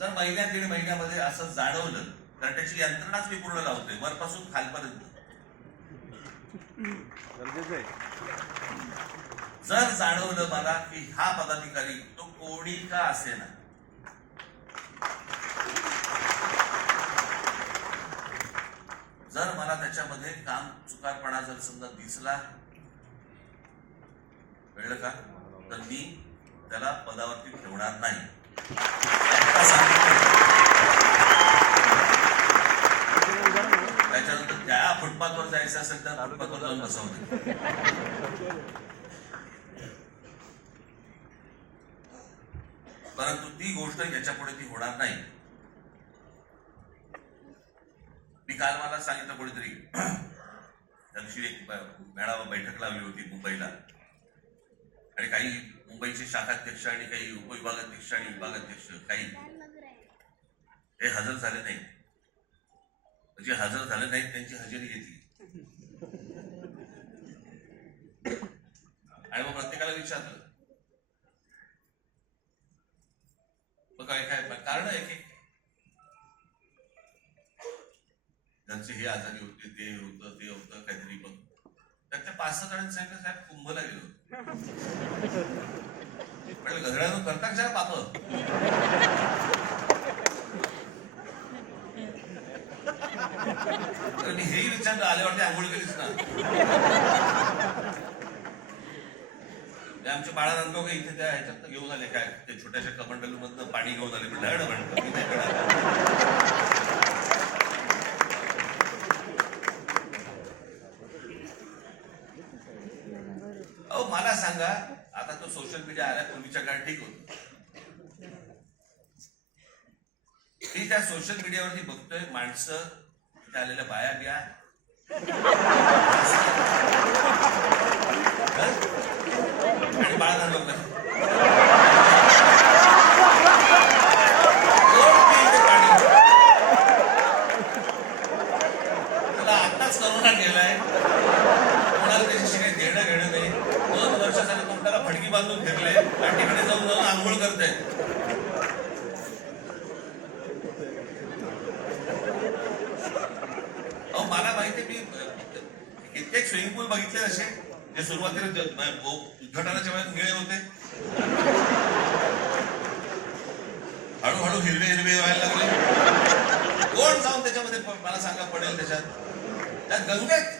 जर महिन्या दीड महिन्यामध्ये असं जाणवलं तर त्याची यंत्रणाच मी पूर्ण लावतोय वरपासून खालपर्यंत. जर जाणवलं मला की हा पदाधिकारी तो कोणी का असेना? जर मला त्याच्यामध्ये काम चुकारपणा जर समजा दिसला कळलं का? तर मी त्याला पदावरती ठेवणार नाही. त्याच्यानंतर त्या फुटपाथवर जायचं असेल तर फुटपाथवर जाऊन बसवते परंतु ती गोष्ट याच्यापुढे ती होणार नाही. मी काल मला सांगितलं कोणीतरी त्या दिवशी एक मेळावा बैठक लावली होती मुंबईला. आणि काही मुंबईचे शाखाध्यक्ष आणि काही उपविभागाध्यक्ष आणि विभागाध्यक्ष काही. हे हजर झाले नाही जे हजर झाले नाहीत त्यांची हजेरी घेतली. आणि मग प्रत्येकाला विचारलं. मग काय काय कारण आहे की त्यांचे हे आजारी होते ते होतं ते होतं काहीतरी मग त्यात पाच सहा जणांनी सांगितलं साहेब कुंभला गेलो. पण गधड्यानं करता साहेब पाप तर मी हेही विचारलं आले वाटते आंघोळ केलीच ना? म्हणजे आमच्या बाळा नांदगाव काही इथे त्या ह्याच्यात घेऊन आले काय ते छोट्याशा कमंडलू मधनं पाणी घेऊन आले म्हणलं म्हणतो म्हणलं मी नाही करणार." अहो मला सांगा आता तो सोशल मीडिया आला पूर्वीच्या काळात ठीक होत. मी त्या सोशल मीडियावरती बघतोय माणसं तिथे आलेल्या बाया बिया. आणि बाळा नांदगावकर कोण पिईल ते पाणी? त्याला आताच करोना गेलाय कोणाला त्याच्याशी काही देणं घेणं नाही दोन वर्ष झाले तोंडाला फडकी बांधून फिरले आणि तिकडे जाऊन जाऊन आंघोळ अहो मला माहिती मी कित्येक स्विमिंग पूल बघितले असे जे सुरुवातीला उद्घाटनाच्या वेळेस निळे होते. हळूहळू हिरवे हिरवे व्हायला लागले. कोण जाऊन त्याच्यामध्ये मला सांगा पडेल त्याच्यात? त्यात गंगेत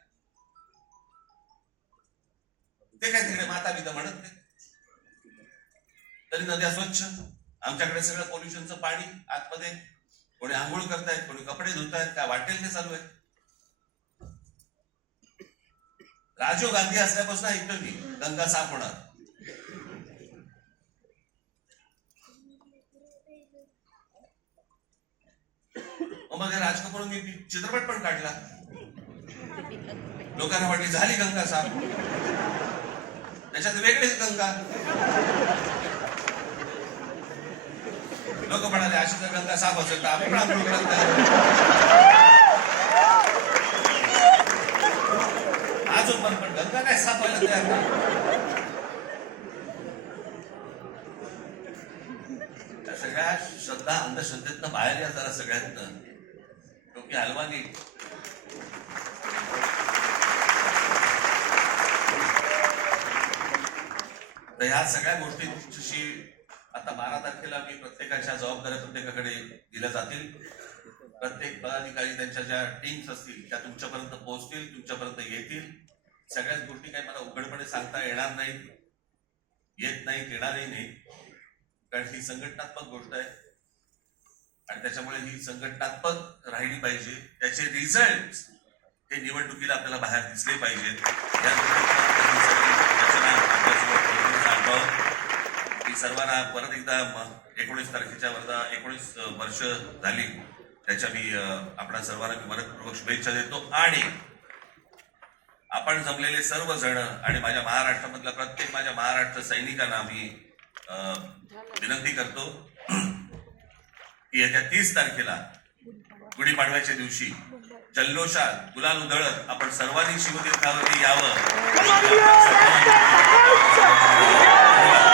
ते काय तिकडे माता पिता म्हणत नाही तरी नद्या स्वच्छ आमच्याकडे सगळं पोल्युशनचं पाणी आतमध्ये. कोणी आंघोळ करतायत कोणी कपडे धुतायत काय वाटेल ते चालू आहे. राजीव गांधी असल्यापासून ऐकतो मी गंगा साफ होणार. मग राज कपूरनी चित्रपट पण काढला. लोकांना वाटली झाली गंगा साफ. त्याच्यात वेगळेच गंगा लोक म्हणाले अशी जर गंगा साफ असेल तर आम्ही पण आंघोळ करायला अजून पण पण गंगा काय साफ व्हायला तयार नाही त्या सगळ्या श्रद्धा अंधश्रद्धेतनं बाहेर या जरा सगळ्यातनं डोकी हलवानी तर ह्या सगळ्या गोष्टी तुमच्याशी आता बारा तारखेला मी प्रत्येकाच्या जबाबदाऱ्या प्रत्येकाकडे दिल्या जातील. प्रत्येक पदाधिकारी त्यांच्या ज्या टीम्स असतील त्या तुमच्यापर्यंत पोहोचतील तुमच्यापर्यंत येतील. सगळ्याच गोष्टी काही मला उघडपणे सांगता येणार नाही येत नाही येणारही नाही कारण ही संघटनात्मक गोष्ट आहे. आणि त्याच्यामुळे ही संघटनात्मक राहिली पाहिजे. त्याचे रिझल्ट हे निवडणुकीला आपल्याला बाहेर दिसले पाहिजेत या दृष्टिकोनातून ही सगळी रचना आपल्यासमोर ठेवून सांगावं. की सर्वांना परत एकदा एकोणीस तारखेच्या वर्धा एकोणीस वर्ष झाली. त्याच्या मी आपण सर्वांना मी मनपूर्वक शुभेच्छा देतो. आणि आपण जमलेले सर्व जण आणि माझ्या महाराष्ट्रामधल्या प्रत्येक माझ्या महाराष्ट्र सैनिकांना मी विनंती करतो की येत्या तीस तारखेला गुढीपाडव्याच्या दिवशी जल्लोषात गुलाल उधळत आपण सर्वांनी शिवतीर्थावरती यावं.